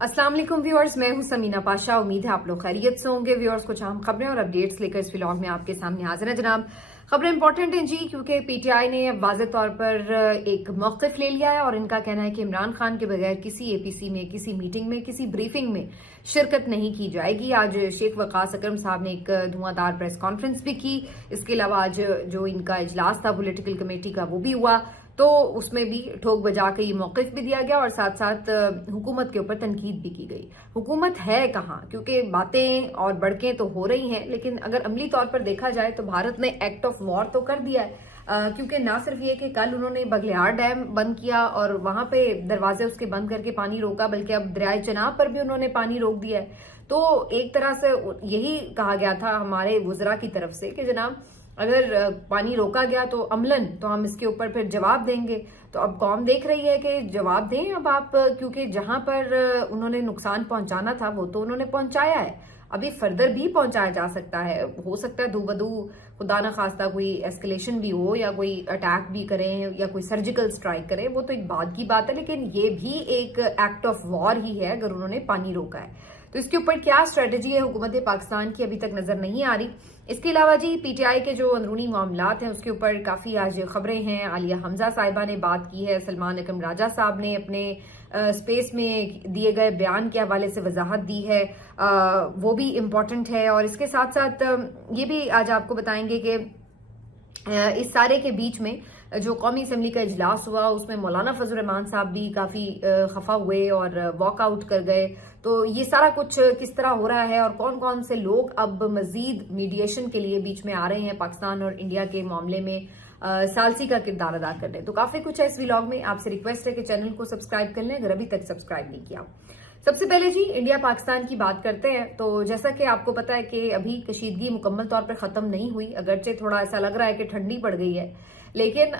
अस्सलाम वालेकुम व्यूअर्स, मैं हूं समीना पाशा। उम्मीद है आप लोग खैरियत से होंगे। व्यूअर्स, कुछ अहम खबरें और अपडेट्स लेकर इस व्लॉग में आपके सामने हाजिर है जनाब। खबरें इंपॉर्टेंट हैं जी, क्योंकि पीटीआई ने अब वाज़ेह तौर पर एक मौक़िफ़ ले लिया है और इनका कहना है कि इमरान खान के बगैर किसी एपीसी में, किसी मीटिंग में, किसी ब्रीफिंग में शिरकत नहीं की जाएगी। आज शेख वक़ास अकरम साहब ने एक धुआंधार प्रेस कॉन्फ्रेंस भी की। इसके अलावा आज जो इनका इजलास था पॉलिटिकल कमेटी का, वो भी हुआ, तो उसमें भी ठोक बजा के ये मौक़िफ़ भी दिया गया और साथ साथ हुकूमत के ऊपर तनकीद भी की गई। हुकूमत है कहाँ, क्योंकि बातें और बड़कें तो हो रही हैं, लेकिन अगर अमली तौर पर देखा जाए तो भारत ने एक्ट ऑफ वॉर तो कर दिया है। क्योंकि ना सिर्फ ये कि कल उन्होंने बघलियार डैम बंद किया और वहां पे दरवाजे उसके बंद करके पानी रोका, बल्कि अब दरियाए चनाब पर भी उन्होंने पानी रोक दिया है। तो एक तरह से यही कहा गया था हमारे वुज़रा की तरफ से कि जनाब अगर पानी रोका गया तो अमलन तो हम इसके ऊपर फिर जवाब देंगे। तो अब कौम देख रही है कि जवाब दें अब आप, क्योंकि जहां पर उन्होंने नुकसान पहुंचाना था वो तो उन्होंने पहुंचाया है, अभी फर्दर भी पहुंचाया जा सकता है। हो सकता है दूबदू खुदा न खास्ता कोई एस्केलेशन भी हो या कोई अटैक भी करें या कोई सर्जिकल स्ट्राइक करें, वो तो एक बाद की बात है, लेकिन ये भी एक एक्ट ऑफ वॉर ही है अगर उन्होंने पानी रोका है। तो इसके ऊपर क्या स्ट्रेटजी है हुकूमत पाकिस्तान की, अभी तक नजर नहीं आ रही। इसके अलावा जी पीटीआई के जो अंदरूनी मामलात हैं उसके ऊपर काफी आज खबरें हैं। आलिया हमजा साहिबा ने बात की है, सलमान अकरम राजा साहब ने अपने स्पेस में दिए गए बयान के हवाले से वजाहत दी है, वो भी इम्पोर्टेंट है। और इसके साथ साथ ये भी आज आपको बताएंगे कि इस सारे के बीच में जो कौमी असम्बली का इजलास हुआ उसमें मौलाना फजल रहमान साहब भी काफी खफा हुए और वॉकआउट कर गए। तो ये सारा कुछ किस तरह हो रहा है और कौन कौन से लोग अब मजीद मीडिएशन के लिए बीच में आ रहे हैं पाकिस्तान और इंडिया के मामले में सालसी का किरदार अदा करने। तो काफी कुछ है इस व्लॉग में। आपसे रिक्वेस्ट है कि चैनल को सब्सक्राइब कर लें अगर अभी तक सब्सक्राइब नहीं किया। सबसे पहले जी इंडिया पाकिस्तान की बात करते हैं। तो जैसा कि आपको पता है कि अभी कशीदगी मुकम्मल तौर पर खत्म नहीं हुई, अगरचे थोड़ा ऐसा लग रहा है कि ठंडी पड़ गई है, लेकिन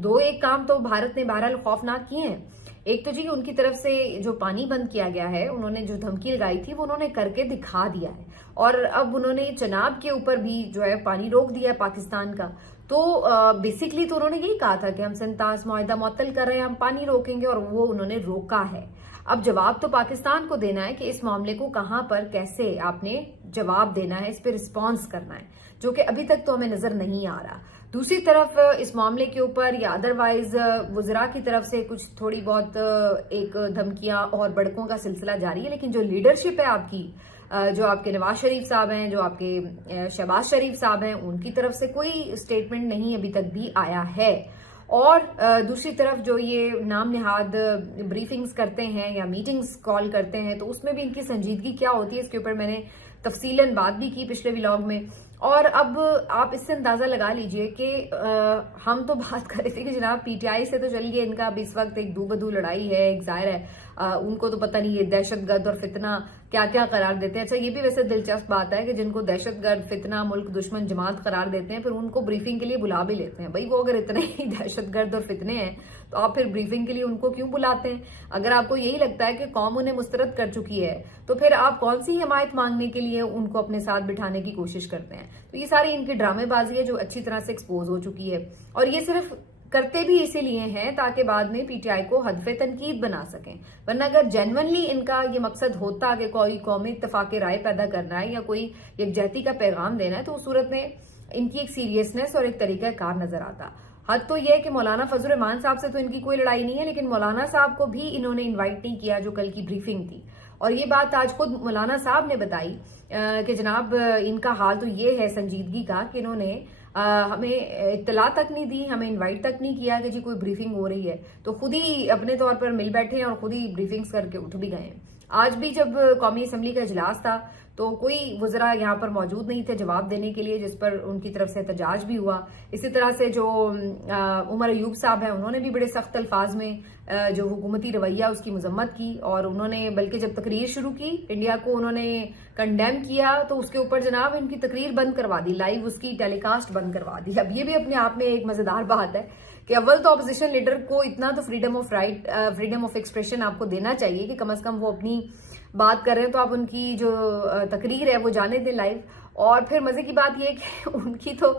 दो एक काम तो भारत ने बहरहाल खौफनाक किए हैं। एक तो जी उनकी तरफ से जो पानी बंद किया गया है, उन्होंने जो धमकी लगाई थी वो उन्होंने करके दिखा दिया है और अब उन्होंने चनाब के ऊपर भी जो है पानी रोक दिया है पाकिस्तान का। तो बेसिकली तो उन्होंने यही कहा था कि हम संतास मुआहिदा मुअत्तल कर रहे हैं, हम पानी रोकेंगे, और वो उन्होंने रोका है। अब जवाब तो पाकिस्तान को देना है कि इस मामले को कहां पर कैसे आपने जवाब देना है, इस पर रिस्पॉन्स करना है, जो कि अभी तक तो हमें नजर नहीं आ रहा। दूसरी तरफ इस मामले के ऊपर या अदरवाइज वुज़रा की तरफ से कुछ थोड़ी बहुत एक धमकियां और बड़कों का सिलसिला जारी है, लेकिन जो लीडरशिप है आपकी, जो आपके नवाज शरीफ साहब हैं, जो आपके शहबाज शरीफ साहब हैं, उनकी तरफ से कोई स्टेटमेंट नहीं अभी तक भी आया है। और दूसरी तरफ जो ये नाम निहाद ब्रीफिंग्स करते हैं या मीटिंग्स कॉल करते हैं, तो उसमें भी इनकी संजीदगी क्या होती है, इसके ऊपर मैंने तफसीलन बात भी की पिछले व्लॉग में। और अब आप इससे अंदाजा लगा लीजिए कि हम तो बात कर रहे थे कि जनाब पीटीआई से तो चलिए इनका अब इस वक्त एक दूबदू लड़ाई है, एक जाहिर है उनको तो पता नहीं है दहशतगर्द और फितना क्या क्या करार देते हैं। अच्छा, ये भी वैसे दिलचस्प बात है कि जिनको दहशतगर्द, फितना, मुल्क दुश्मन जमात करार देते हैं, फिर उनको ब्रीफिंग के लिए बुला भी लेते हैं। भाई वो अगर इतने ही दहशतगर्द और फितने हैं तो आप फिर ब्रीफिंग के लिए उनको क्यों बुलाते हैं? अगर आपको यही लगता है कि कौम उन्हें मुस्तरद कर चुकी है तो फिर आप कौन सी हिमायत मांगने के लिए उनको अपने साथ बिठाने की कोशिश करते हैं? तो ये सारी इनकी ड्रामेबाजी है जो अच्छी तरह से एक्सपोज हो चुकी है, और ये सिर्फ करते भी इसीलिए हैं ताकि बाद में पीटीआई को हदफे तनकीद बना सकें। वरना अगर जेन्युइनली इनका ये मकसद होता कि कोई कौमी इत्तेफाक राय पैदा करना है या कोई यकजहती का पैगाम देना है, तो उस सूरत में इनकी एक सीरियसनेस और एक तरीका कार नजर आता। हद तो यह है कि मौलाना फजल रहमान साहब से तो इनकी कोई लड़ाई नहीं है, लेकिन मौलाना साहब को भी इन्होंने इन्वाइट नहीं किया जो कल की ब्रीफिंग थी। और ये बात आज खुद मौलाना साहब ने बताई कि जनाब इनका हाल तो ये है संजीदगी का कि इन्होंने हमें इत्तला तक नहीं दी, हमें इनवाइट तक नहीं किया कि जी कोई ब्रीफिंग हो रही है, तो खुद ही अपने तौर पर मिल बैठे हैं और खुद ही ब्रीफिंग्स करके उठ भी गए हैं। आज भी जब कौमी असम्बली का इजलास था तो कोई वुज़रा यहाँ पर मौजूद नहीं थे जवाब देने के लिए, जिस पर उनकी तरफ से एहतजाज भी हुआ। इसी तरह से जो उमर अयूब साहब हैं, उन्होंने भी बड़े सख्त अल्फाज में जो हुकूमती रवैया उसकी मजम्मत की, और उन्होंने बल्कि जब तकरीर शुरू की इंडिया को उन्होंने कंडेम किया तो उसके ऊपर जनाब इनकी तकरीर बंद करवा दी, लाइव उसकी टेलीकास्ट बंद करवा दी। अब ये भी अपने आप में एक मजेदार बात है कि अव्वल तो अपोजिशन लीडर को इतना तो freedom of right, freedom of expression आपको देना चाहिए कि कम से कम वो अपनी बात कर रहे हैं तो आप उनकी जो तकरीर है वो जाने दें लाइव। और फिर मजे की बात यह है कि उनकी तो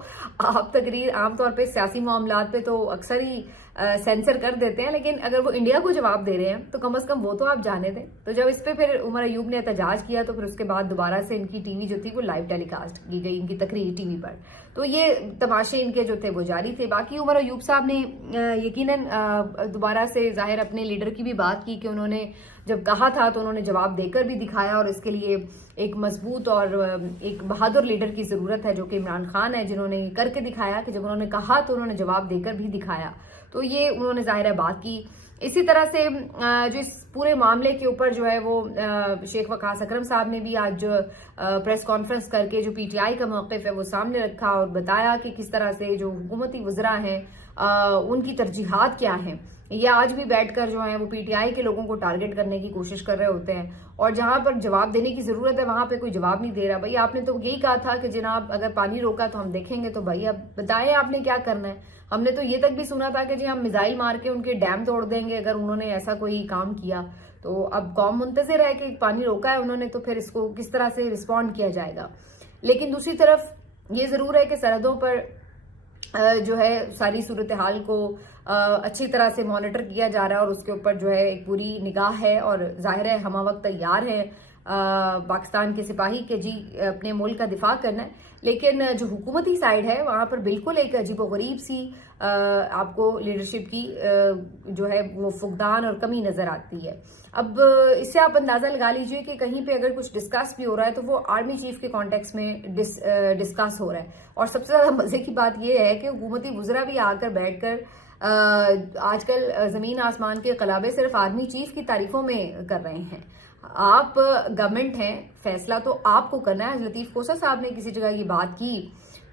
आप तकरीर आमतौर पे सियासी मामलात पे तो अक्सर ही सेंसर कर देते हैं, लेकिन अगर वो इंडिया को जवाब दे रहे हैं तो कम से कम वो तो आप जाने दें। तो जब इस पे फिर उमर अयूब ने एहतजाज किया तो फिर उसके बाद दोबारा से इनकी टीवी जो थी वो लाइव टेलीकास्ट की गई, इनकी तकरीर टीवी पर। तो ये तमाशे इनके जो थे वो जारी थे। बाकी उमर अयूब साहब ने यकीनन दोबारा से जाहिर अपने लीडर की भी बात की कि उन्होंने जब कहा था तो उन्होंने जवाब देकर भी दिखाया, और इसके लिए एक मजबूत और एक बहादुर लीडर की जरूरत है जो कि इमरान खान है, जिन्होंने ये करके दिखाया कि जब उन्होंने कहा तो उन्होंने जवाब देकर भी दिखाया। तो ये उन्होंने जाहिर है बात की। इसी तरह से जो इस पूरे मामले के ऊपर जो है वो शेख वकास अकरम साहब ने भी आज प्रेस कॉन्फ्रेंस करके जो पीटीआई का मौक़िफ़ है वो सामने रखा और बताया कि किस तरह से जो हुकूमती वज़रा हैं उनकी तरजीहात क्या हैं। ये आज भी बैठकर जो है वो पीटीआई के लोगों को टारगेट करने की कोशिश कर रहे होते हैं, और जहां पर जवाब देने की जरूरत है वहां पे कोई जवाब नहीं दे रहा। भाई आपने तो यही कहा था कि जनाब अगर पानी रोका तो हम देखेंगे, तो भाई अब बताएं आपने क्या करना है। हमने तो ये तक भी सुना था कि जी हम मिसाइल मार के उनके डैम तोड़ देंगे अगर उन्होंने ऐसा कोई काम किया। तो अब कौम मुंतज़िर है कि पानी रोका है उन्होंने, तो फिर इसको किस तरह से रिस्पॉन्ड किया जाएगा। लेकिन दूसरी तरफ ये जरूर है कि सरहदों पर जो है सारी सूरत हाल को अच्छी तरह से मॉनिटर किया जा रहा है और उसके ऊपर जो है एक पूरी निगाह है, और जाहिर है हम वक्त तैयार हैं पाकिस्तान के सिपाही के जी अपने मुल्क का दिफा करना है। लेकिन जो हुकूमती साइड है वहां पर बिल्कुल एक अजीबोगरीब सी आपको लीडरशिप की जो है वो फुकदान और कमी नजर आती है। अब इससे आप अंदाजा लगा लीजिए कि कहीं पे अगर कुछ डिस्कस भी हो रहा है तो वो आर्मी चीफ के कॉन्टेक्स्ट में डिस्कस हो रहा है। और सबसे ज्यादा मजे की बात यह है कि हुकूमती वज़रा भी आकर बैठकर आजकल जमीन आसमान के कलाबे सिर्फ आर्मी चीफ की तारीफों में कर रहे हैं। आप गवर्नमेंट हैं, फैसला तो आपको करना है। लतीफ कोसा साहब ने किसी जगह ये बात की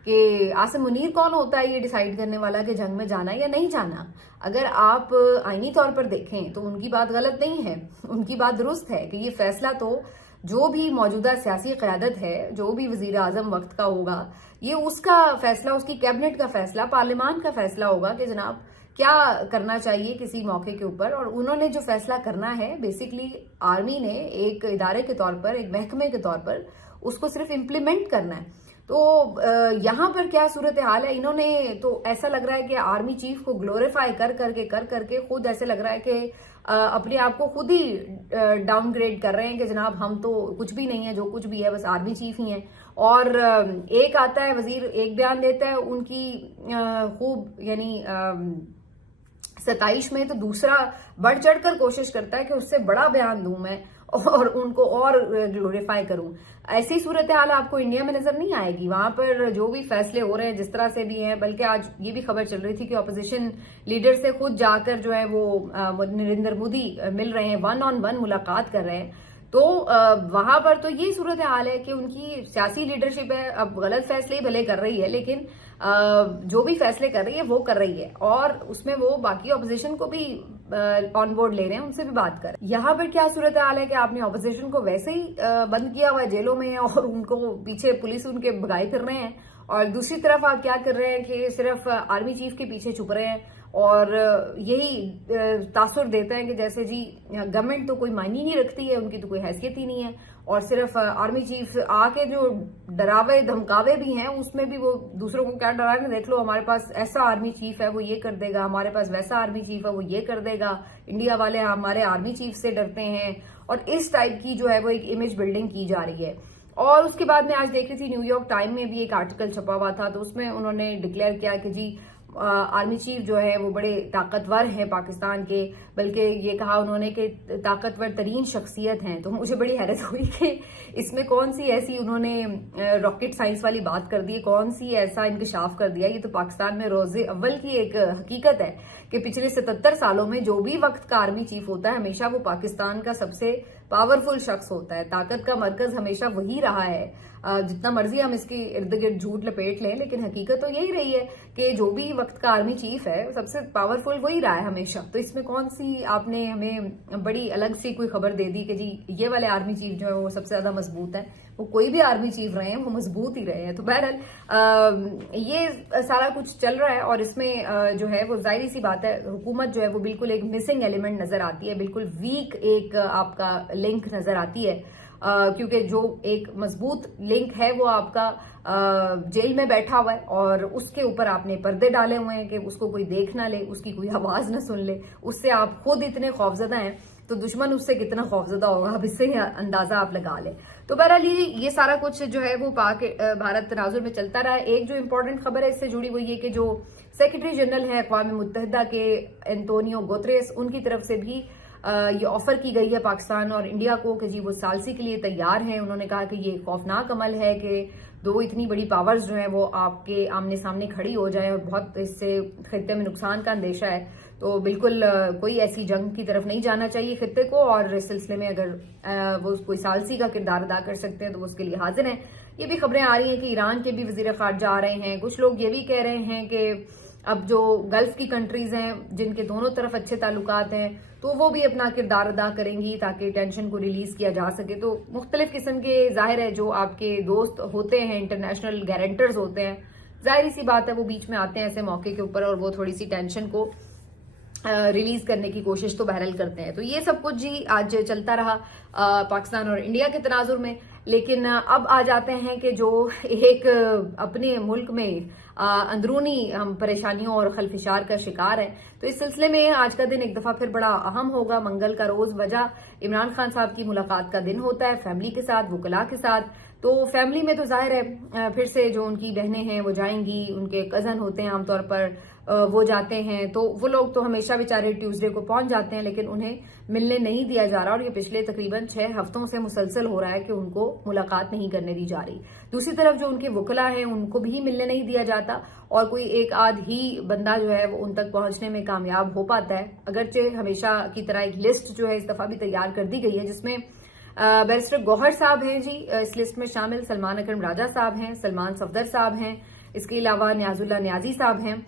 कि आसिम मुनीर कौन होता है ये डिसाइड करने वाला कि जंग में जाना या नहीं जाना। अगर आप आईनी तौर पर देखें तो उनकी बात गलत नहीं है, उनकी बात दुरुस्त है कि ये फैसला तो जो भी मौजूदा सियासी क़यादत है, जो भी वजीर आजम वक्त का होगा, ये उसका फैसला, उसकी कैबिनेट का फैसला, पार्लियामान का फैसला होगा कि जनाब क्या करना चाहिए किसी मौके के ऊपर। और उन्होंने जो फैसला करना है बेसिकली आर्मी ने एक इदारे के तौर पर, एक महकमे के तौर पर उसको सिर्फ इम्प्लीमेंट करना है। तो यहाँ पर क्या सूरत हाल है, इन्होंने तो ऐसा लग रहा है कि आर्मी चीफ को ग्लोरीफाई कर करके खुद ऐसे लग रहा है कि अपने आप को खुद ही डाउनग्रेड कर रहे हैं कि जनाब हम तो कुछ भी नहीं है, जो कुछ भी है बस आर्मी चीफ ही हैं। और एक आता है वजीर एक बयान देता है उनकी खूब यानी सताइश में, तो दूसरा बढ़ चढ़कर कोशिश करता है कि उससे बड़ा बयान दूं मैं और उनको और ग्लोरीफाई करूं। ऐसी सूरत हाल आपको इंडिया में नजर नहीं आएगी। वहां पर जो भी फैसले हो रहे हैं जिस तरह से भी हैं, बल्कि आज ये भी खबर चल रही थी कि ऑपोजिशन लीडर से खुद जाकर जो है वो नरेंद्र मोदी मिल रहे हैं, 1-on-1 मुलाकात कर रहे हैं। तो वहां पर तो ये सूरत हाल है कि उनकी सियासी लीडरशिप है, अब गलत फैसले भले कर रही है लेकिन जो भी फैसले कर रही है वो कर रही है, और उसमें वो बाकी ऑपोजिशन को भी ऑन बोर्ड ले रहे हैं, उनसे भी बात कर। यहाँ पर क्या सूरत हाल है कि आपने ऑपोजिशन को वैसे ही बंद किया हुआ है जेलों में, और उनको पीछे पुलिस उनके भगाए फिर रहे हैं, और दूसरी तरफ आप क्या कर रहे हैं कि सिर्फ आर्मी चीफ के पीछे छुप रहे हैं और यही तासुर देते हैं कि जैसे जी गवर्नमेंट तो कोई मायने नहीं रखती है, उनकी तो कोई हैसियत ही नहीं है, और सिर्फ आर्मी चीफ आके जो डरावे धमकावे भी हैं उसमें भी वो दूसरों को क्या डरा रहे हैं, देख लो हमारे पास ऐसा आर्मी चीफ है वो ये कर देगा, हमारे पास वैसा आर्मी चीफ है वो ये कर देगा, इंडिया वाले हमारे आर्मी चीफ से डरते हैं, और इस टाइप की जो है वो एक इमेज बिल्डिंग की जा रही है। और उसके बाद में आज देख रही थी न्यूयॉर्क टाइम में भी एक आर्टिकल छपा हुआ था, तो उसमें उन्होंने डिक्लेयर किया कि जी आर्मी चीफ जो है वो बड़े ताकतवर हैं पाकिस्तान के, बल्कि ये कहा उन्होंने कि ताकतवर तरीन शख्सियत हैं। तो मुझे बड़ी हैरत हुई कि इसमें कौन सी ऐसी उन्होंने रॉकेट साइंस वाली बात कर दी है, कौन सी ऐसा इंकशाफ कर दिया। ये तो पाकिस्तान में रोजे अव्वल की एक हकीकत है कि पिछले 77 सालों में जो भी वक्त का आर्मी चीफ होता है हमेशा वो पाकिस्तान का सबसे पावरफुल शख्स होता है, ताकत का मरकज हमेशा वही रहा है। जितना मर्जी हम इसके इर्द गिर्द झूठ लपेट लें, लेकिन हकीकत तो यही रही है कि जो भी वक्त का आर्मी चीफ है सबसे पावरफुल वही रहा है हमेशा। तो इसमें कौन सी आपने हमें बड़ी अलग सी कोई खबर दे दी कि जी ये वाले आर्मी चीफ जो है वो सबसे ज्यादा मजबूत है। वो कोई भी आर्मी चीफ रहे हैं वो मजबूत ही रहे हैं। तो बहरहाल ये सारा कुछ चल रहा है, और इसमें जो है वो जाहिर सी बात है हुकूमत जो है वो बिल्कुल एक मिसिंग एलिमेंट नजर आती है, बिल्कुल वीक एक आपका लिंक नजर आती है। क्योंकि जो एक मजबूत लिंक है वो आपका जेल में बैठा हुआ है और उसके ऊपर आपने पर्दे डाले हुए हैं कि उसको कोई देख ना ले, उसकी कोई आवाज ना सुन ले, उससे आप खुद इतने खौफजदा हैं तो दुश्मन उससे कितना खौफजदा होगा, अब इससे ही अंदाजा आप लगा लें। तो बहरहाल ये सारा कुछ जो है वो पाक भारत तनाजुर में चलता रहा। एक जो इम्पोर्टेंट खबर है इससे जुड़ी हुई है कि जो सेक्रेटरी जनरल है अक़वाम मुत्तहिदा के एंटोनियो गुतरेस, उनकी तरफ से भी ये ऑफर की गई है पाकिस्तान और इंडिया को कि जी वो सालसी के लिए तैयार हैं। उन्होंने कहा कि ये खौफनाक अमल है कि दो इतनी बड़ी पावर्स जो हैं वो आपके आमने सामने खड़ी हो जाएं और बहुत इससे खित्ते में नुकसान का अंदेशा है। तो बिल्कुल कोई ऐसी जंग की तरफ नहीं जाना चाहिए खित्ते को, और इस सिलसिले में अगर वो कोई सालसी का किरदार अदा कर सकते हैं तो वो उसके लिए हाजिर हैं। ये भी खबरें आ रही हैं कि ईरान के भी वजीर खारजा आ रहे हैं। कुछ लोग ये भी कह रहे हैं कि अब जो गल्फ की कंट्रीज हैं जिनके दोनों तरफ अच्छे ताल्लुकात हैं तो वो भी अपना किरदार अदा करेंगी ताकि टेंशन को रिलीज किया जा सके। तो मुख्तलिफ किस्म के जाहिर है जो आपके दोस्त होते हैं, इंटरनेशनल गारंटर्स होते हैं, जाहिर सी बात है वो बीच में आते हैं ऐसे मौके के ऊपर और वो थोड़ी सी टेंशन को रिलीज करने की कोशिश तो बहरहाल करते हैं। तो ये सब कुछ जी आज चलता रहा पाकिस्तान और इंडिया के तनाजुर में। लेकिन अब आ जाते हैं कि जो एक अपने मुल्क में अंदरूनी हम परेशानियों और खलफिशार का शिकार है, तो इस सिलसिले में आज का दिन एक दफा फिर बड़ा अहम होगा। मंगल का रोज वजह इमरान खान साहब की मुलाकात का दिन होता है फैमिली के साथ, वकला के साथ। तो फैमिली में तो जाहिर है फिर से जो उनकी बहनें हैं वो जाएंगी, उनके कजन होते हैं आमतौर पर वो जाते हैं, तो वो लोग तो हमेशा बेचारे ट्यूसडे को पहुंच जाते हैं लेकिन उन्हें मिलने नहीं दिया जा रहा और ये पिछले तकरीबन 6 हफ्तों से मुसलसल हो रहा है कि उनको मुलाकात नहीं करने दी जा रही। दूसरी तरफ जो उनके वकला हैं उनको भी मिलने नहीं दिया जाता और कोई एक आध ही बंदा जो है वो उन तक पहुंचने में कामयाब हो पाता है। अगरचे हमेशा की तरह एक लिस्ट जो है इस दफा भी तैयार कर दी गई है जिसमें बैरिस्टर गौहर साहब हैं जी इस लिस्ट में शामिल, सलमान अकरम राजा साहब हैं, सलमान सफदर साहब हैं, इसके अलावा न्याजुल्लाह न्याजी साहब हैं,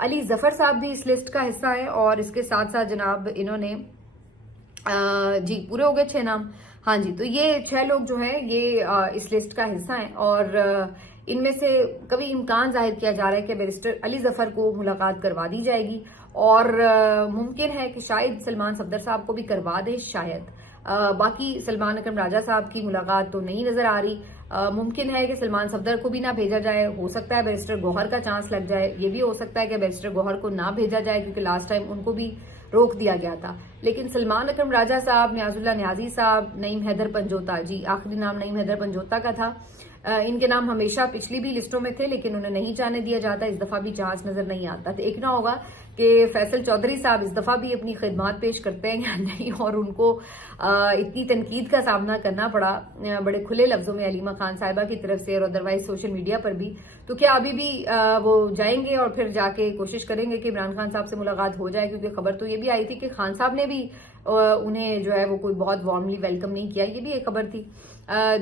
अली जफर साहब भी इस लिस्ट का हिस्सा है और इसके साथ साथ जनाब इन्होंने जी पूरे हो गए 6 नाम, हाँ जी। तो ये 6 लोग जो हैं ये इस लिस्ट का हिस्सा हैं और इनमें से कभी इम्कान जाहिर किया जा रहा है कि बैरिस्टर अली जफर को मुलाकात करवा दी जाएगी और मुमकिन है कि शायद सलमान सफदर साहब को भी करवा दे शायद। बाकी सलमान अकरम राजा साहब की मुलाकात तो नहीं नजर आ रही। मुमकिन है कि सलमान सफदर को भी ना भेजा जाए, हो सकता है बैरिस्टर गौहर का चांस लग जाए, ये भी हो सकता है कि बैरिस्टर गौहर को ना भेजा जाए क्योंकि लास्ट टाइम उनको भी रोक दिया गया था। लेकिन सलमान अकरम राजा साहब, न्याजुल्लाह न्याजी साहब, नईम हैदर पंजोता, जी आखिरी नाम नईम हैदर पंजोता का था, इनके नाम हमेशा पिछली भी लिस्टों में थे लेकिन उन्हें नहीं जाने दिया जाता, इस दफा भी चांस नजर नहीं आता। तो एक ना होगा कि फैसल चौधरी साहब इस दफा भी अपनी खिदमात पेश करते हैं या नहीं और उनको इतनी तनकीद का सामना करना पड़ा बड़े खुले लफ्जों में अलीमा खान साहिबा की तरफ से और अदरवाइज सोशल मीडिया पर भी। तो क्या अभी भी वो जाएंगे और फिर जाके कोशिश करेंगे कि इमरान खान साहब से मुलाकात हो जाए, क्योंकि खबर तो ये भी आई थी कि खान साहब ने भी उन्हें जो है वो कोई बहुत वार्मली वेलकम नहीं किया, ये भी एक खबर थी।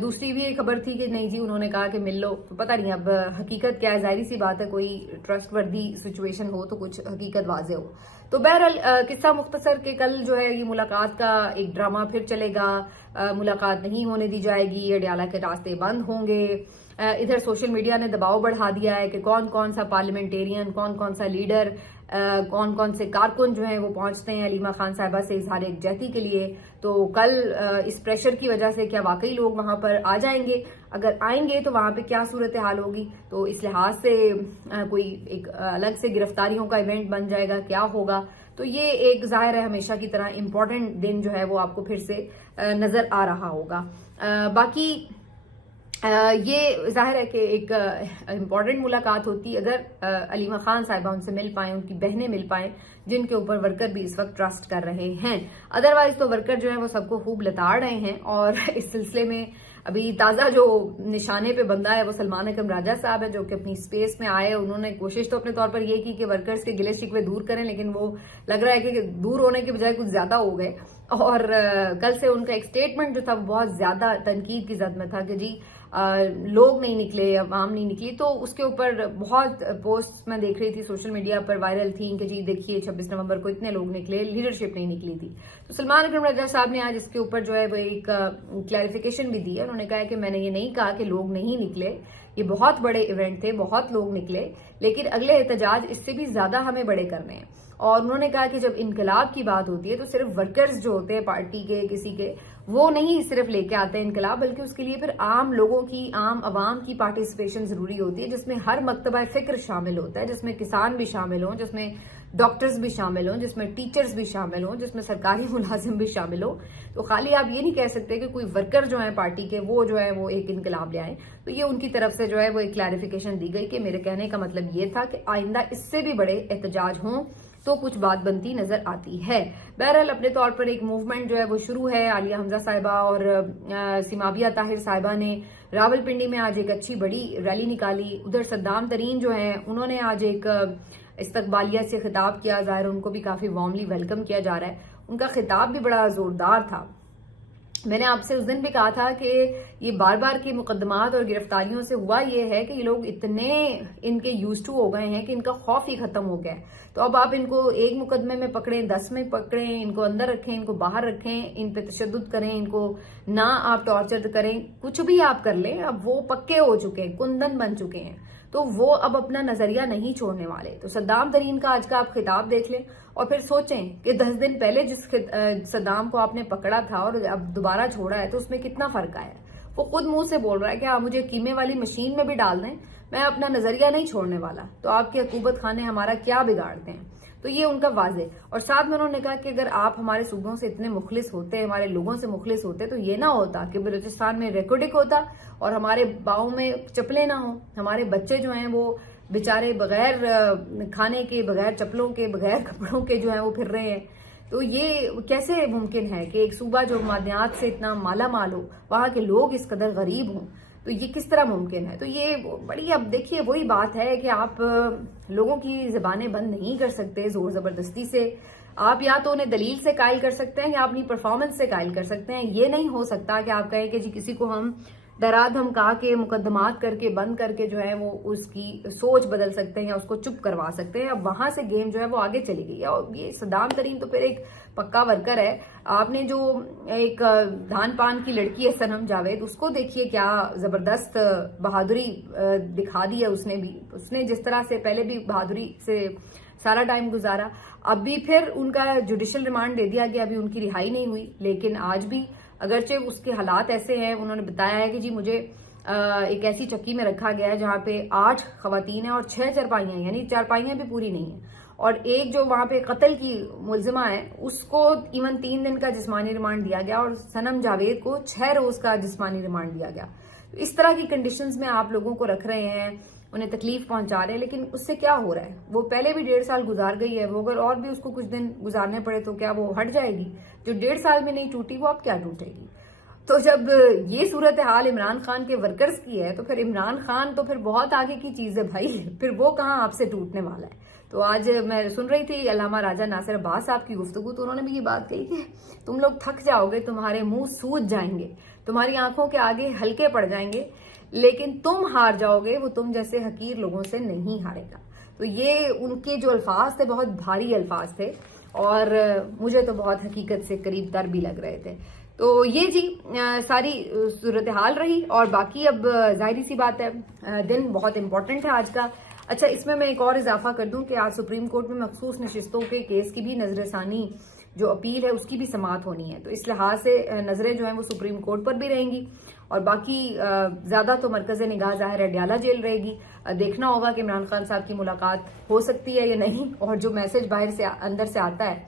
दूसरी भी एक खबर थी कि नहीं जी उन्होंने कहा कि मिल लो, तो पता नहीं अब हकीकत क्या है, जाहिर सी बात है कोई ट्रस्ट वर्दी सिचुएशन हो तो कुछ हकीकत वाजे हो। तो बहरहाल किस्सा मुख्तसर के कल जो है ये मुलाकात का एक ड्रामा फिर चलेगा, मुलाकात नहीं होने दी जाएगी, अडयाला के रास्ते बंद होंगे। इधर सोशल मीडिया ने दबाव बढ़ा दिया है कि कौन कौन सा पार्लियामेंटेरियन, कौन कौन सा लीडर, कौन कौन से कारकुन जो हैं वो पहुंचते हैं अलीमा खान साहिबा से इजहार यकजहती के लिए। तो कल इस प्रेशर की वजह से क्या वाकई लोग वहां पर आ जाएंगे, अगर आएंगे तो वहां पे क्या सूरत हाल होगी, तो इस लिहाज से कोई एक अलग से गिरफ्तारियों का इवेंट बन जाएगा, क्या होगा। तो ये एक जाहिर है हमेशा की तरह इम्पोर्टेंट दिन जो है वो आपको फिर से नजर आ रहा होगा। बाकी ये जाहिर है कि एक इम्पॉर्टेंट मुलाकात होती अगर अलीमा खान साहिबा उनसे मिल पाए, उनकी बहनें मिल पाए जिनके ऊपर वर्कर भी इस वक्त ट्रस्ट कर रहे हैं। अदरवाइज तो वर्कर जो है वो सबको खूब लताड़ रहे हैं और इस सिलसिले में अभी ताज़ा जो निशाने पे बंदा है वो सलमान अकरम राजा साहब है, जो कि अपनी स्पेस में आए। उन्होंने कोशिश तो अपने तौर पर ये की कि वर्कर्स के गिले शिकवे दूर करें, लेकिन वो लग रहा है कि दूर होने के बजाय कुछ ज्यादा हो गए। और कल से उनका एक स्टेटमेंट जो था वो बहुत ज्यादा तनकीद की जद में था कि जी लोग नहीं निकले, अवाम नहीं निकली। तो उसके ऊपर बहुत पोस्ट मैं देख रही थी सोशल मीडिया पर वायरल थी कि जी देखिए 26 नवंबर को इतने लोग निकले, लीडरशिप नहीं निकली थी। तो सलमान अकरम राजा साहब ने आज इसके ऊपर जो है वो एक क्लैरिफिकेशन भी दी है। उन्होंने कहा कि मैंने ये नहीं कहा कि लोग नहीं निकले, ये बहुत बड़े इवेंट थे, बहुत लोग निकले, लेकिन अगले एहतजाज इससे भी ज्यादा हमें बड़े करने हैं। اور انہوں نے کہا کہ جب انقلاب کی بات ہوتی ہے تو صرف ورکرز جو ہوتے ہیں پارٹی کے کسی کے وہ نہیں صرف لے کے آتے ہیں انقلاب، بلکہ اس کے لیے پھر عام لوگوں کی، عام عوام کی پارٹیسپیشن ضروری ہوتی ہے، جس میں ہر مکتبہ فکر شامل ہوتا ہے، جس میں کسان بھی شامل ہوں، جس میں ڈاکٹرز بھی شامل ہوں، جس میں ٹیچرز بھی شامل ہوں، جس میں سرکاری ملازم بھی شامل ہوں۔ تو خالی آپ یہ نہیں کہہ سکتے کہ کوئی ورکر جو ہیں پارٹی کے وہ جو ہے وہ ایک انقلاب لے آئیں۔ تو یہ ان کی طرف سے جو ہے وہ ایک کلیریفیکیشن دی گئی کہ میرے کہنے کا مطلب یہ تھا کہ آئندہ اس سے بھی بڑے احتجاج ہوں تو کچھ بات بنتی نظر آتی ہے۔ بہرحال اپنے طور پر ایک موومنٹ جو ہے وہ شروع ہے۔ عالیہ حمزہ صاحبہ اور سیمابیہ طاہر صاحبہ نے راول پنڈی میں آج ایک اچھی بڑی ریلی نکالی۔ ادھر صدام ترین جو ہیں انہوں نے آج ایک استقبالیہ سے خطاب کیا، ظاہر ان کو بھی کافی وارملی ویلکم کیا جا رہا ہے۔ ان کا خطاب بھی بڑا زوردار تھا۔ میں نے آپ سے اس دن بھی کہا تھا کہ یہ بار بار کے مقدمات اور گرفتاریوں سے ہوا یہ ہے کہ یہ لوگ اتنے ان کے یوز ٹو ہو گئے ہیں کہ ان کا خوف ہی ختم ہو گیا ہے۔ تو اب آپ ان کو ایک مقدمے میں پکڑیں، 10 میں پکڑیں، ان کو اندر رکھیں، ان کو باہر رکھیں، ان پہ تشدد کریں، ان کو نہ آپ ٹارچر کریں، کچھ بھی آپ کر لیں، اب وہ پکے ہو چکے ہیں، کندن بن چکے ہیں، تو وہ اب اپنا نظریہ نہیں چھوڑنے والے۔ تو صدام ترین کا آج کا آپ خطاب دیکھ لیں اور پھر سوچیں کہ 10 دن پہلے جس صدام کو آپ نے پکڑا تھا اور اب دوبارہ چھوڑا ہے تو اس میں کتنا فرق آیا ہے۔ وہ خود منہ سے بول رہا ہے کہ آپ مجھے قیمے والی مشین میں بھی ڈال دیں، میں اپنا نظریہ نہیں چھوڑنے والا، تو آپ کے حکومت خانے ہمارا کیا بگاڑتے ہیں۔ تو یہ ان کا واضح، اور ساتھ میں انہوں نے کہا کہ اگر آپ ہمارے صوبوں سے اتنے مخلص ہوتے، ہمارے لوگوں سے مخلص ہوتے تو یہ نہ ہوتا کہ بلوچستان میں ریکارڈک ہوتا اور ہمارے باؤں میں چپلیں نہ ہوں، ہمارے بچے جو ہیں وہ بیچارے بغیر کھانے کے، بغیر چپلوں کے، بغیر کپڑوں کے جو ہیں وہ پھر رہے ہیں۔ تو یہ کیسے ممکن ہے کہ ایک صوبہ جو معدنیات سے اتنا مالا مال ہو، وہاں کے لوگ اس قدر غریب ہوں، تو یہ کس طرح ممکن ہے؟ تو یہ بڑی، اب دیکھیے وہی بات ہے کہ آپ لوگوں کی زبانیں بند نہیں کر سکتے زور زبردستی سے۔ آپ یا تو انہیں دلیل سے قائل کر سکتے ہیں یا اپنی پرفارمنس سے قائل کر سکتے ہیں۔ یہ نہیں ہو سکتا کہ آپ کہیں کہ جی کسی کو ہم ڈرا دھمکا کے، مقدمات کر کے، بند کر کے جو ہے وہ اس کی سوچ بدل سکتے ہیں یا اس کو چپ کروا سکتے ہیں۔ اب وہاں سے گیم جو ہے وہ آگے چلی گئی ہے، اور یہ صدام ترین تو پھر ایک پکا ورکر ہے۔ آپ نے جو ایک دھان پان کی لڑکی ہے صنم جاوید، اس کو دیکھیے کیا زبردست بہادری دکھا دی ہے اس نے بھی۔ اس نے جس طرح سے پہلے بھی بہادری سے سارا ٹائم گزارا، اب بھی پھر ان کا جوڈیشل ریمانڈ دے دیا گیا، ابھی ان کی رہائی نہیں ہوئی، لیکن آج بھی اگرچہ اس کے حالات ایسے ہیں، انہوں نے بتایا ہے کہ جی مجھے ایک ایسی چکی میں رکھا گیا ہے جہاں پہ 8 خواتین ہیں اور 6 چارپائیاں ہیں، یعنی چارپائیاں بھی پوری نہیں ہیں، اور ایک جو وہاں پہ قتل کی ملزمہ ہے اس کو ایون 3 دن کا جسمانی ریمانڈ دیا گیا، اور صنم جاوید کو 6 روز کا جسمانی ریمانڈ دیا گیا۔ تو اس طرح کی کنڈیشنز میں آپ لوگوں کو رکھ رہے ہیں، انہیں تکلیف پہنچا رہے ہیں، لیکن اس سے کیا ہو رہا ہے؟ وہ پہلے بھی 1.5 سال گزار گئی ہے، وہ اگر اور بھی اس کو کچھ دن گزارنے پڑے تو کیا وہ ہٹ جائے گی؟ جو 1.5 سال میں نہیں ٹوٹی وہ اب کیا ٹوٹے گی؟ تو جب یہ صورتحال عمران خان کے ورکرز کی ہے تو پھر عمران خان تو پھر بہت آگے کی چیز ہے بھائی، پھر وہ کہاں آپ سے ٹوٹنے والا ہے۔ تو آج میں سن رہی تھی علامہ راجہ ناصر عباس صاحب کی گفتگو، تو انہوں نے بھی یہ بات کہی کہ تم لوگ تھک جاؤ گے، تمہارے منہ سوج جائیں گے، تمہاری آنکھوں کے آگے ہلکے پڑ جائیں گے، لیکن تم ہار جاؤ گے، وہ تم جیسے حقیر لوگوں سے نہیں ہارے گا۔ تو یہ ان کے جو الفاظ تھے بہت بھاری الفاظ تھے، اور مجھے تو بہت حقیقت سے قریب تر بھی لگ رہے تھے۔ تو یہ جی ساری صورتحال رہی، اور باقی اب ظاہری سی بات ہے دن بہت امپورٹنٹ ہے آج کا۔ اچھا، اس میں ایک اور اضافہ کر دوں کہ آج سپریم کورٹ میں مخصوص نشستوں کے کیس کی بھی نظر ثانی جو اپیل ہے اس کی بھی سماعت ہونی ہے، تو اس لحاظ سے نظریں جو ہیں وہ سپریم کورٹ پر بھی رہیں گی، اور باقی زیادہ تو مرکز نگاہ ظاہر ہے ڈیالہ جیل رہے گی۔ دیکھنا ہوگا کہ عمران خان صاحب کی ملاقات ہو سکتی ہے یا نہیں، اور جو میسج باہر سے اندر سے آتا ہے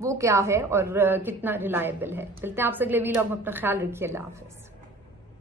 وہ کیا ہے اور کتنا ریلائبل ہے۔ ملتے ہیں آپ سے اگلے ویلاگ میں، اپنا خیال رکھیے، اللہ حافظ۔